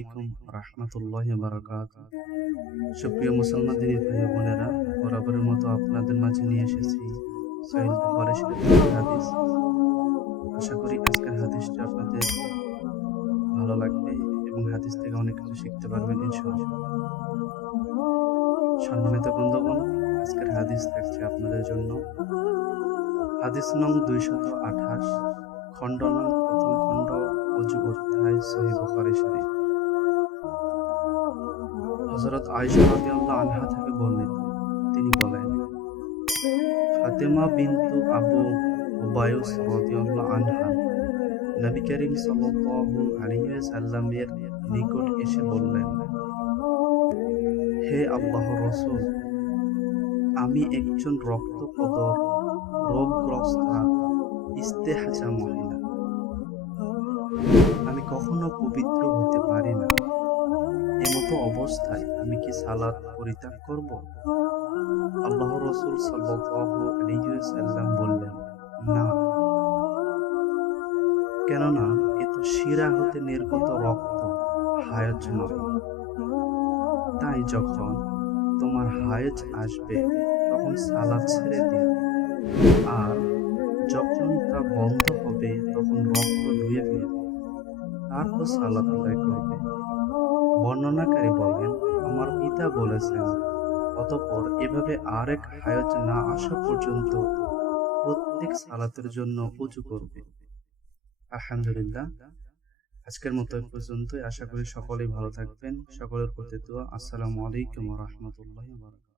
আলাইকুম রাহমাতুল্লাহি ওয়া বারাকাতুহু। সুপ্রিয় মুসলমান দিনী ভাই ও বোনেরা, বরাবরের মতো আপনাদের মাঝে নিয়ে এসেছি সহিহ বুখারী শরীফের হাদিস। আশা করি আজকের হাদিসটি আপনাদের ভালো লাগবে এবং হাদিস থেকে অনেক কিছু শিখতে পারবেন ইনশাআল্লাহ। সম্মানিত বন্ধুগণ, আজকের হাদিস থাকছে আপনাদের জন্য হাদিস নং 228, খণ্ড নং প্রথম খণ্ড, ওযু অধ্যায়, সহিহ বুখারী শরীফ। হযরত আয়েশা রাদিয়াল্লাহু আনহা থেকে বর্ণিত, তিনি বলেন, ফাতেমা বিনতু আবু উবায়স রাদিয়াল্লাহু আনহা নবী করিম সাল্লাল্লাহু আলাইহি ওয়াসাল্লামের নিকট এসে বললেন, হে আল্লাহর রাসূল, আমি একজন রক্তপ্রদর রোগগ্রস্তা ইস্তেহাজা মহিলা। আমি কখনো পবিত্র হতে পারি না। এমতো অবস্থায় আমি কি সালাত পরিত্যাগ করব? আল্লাহর রাসূল সাল্লাল্লাহু আলাইহি ওয়াসাল্লাম বললেন, না, কেননা এ তো শিরা হতে নির্গত রক্ত, হায়জ নয়। তাই যখন তোমার হায়জ আসবে তখন সালাত ছেড়ে দিও, আর যখন তা বন্ধ হবে তখন রক্ত ধুয়ে ফেলবে, তারপর সালাত আদায় করবে। বর্ণনাকারী বলেন, আমার পিতা বলেছেন, অতঃপর এভাবে আরেক হায়জ না আসা পর্যন্ত প্রত্যেক সালাতের জন্য ওযু করবে। আলহামদুলিল্লাহ, আজকের মতো এই পর্যন্তই। আশা করি সকলেই ভালো থাকবেন। সকলের প্রতি দোয়া। আসসালামু আলাইকুম ওয়া রাহমাতুল্লাহি ওয়া বারাকাতুহু।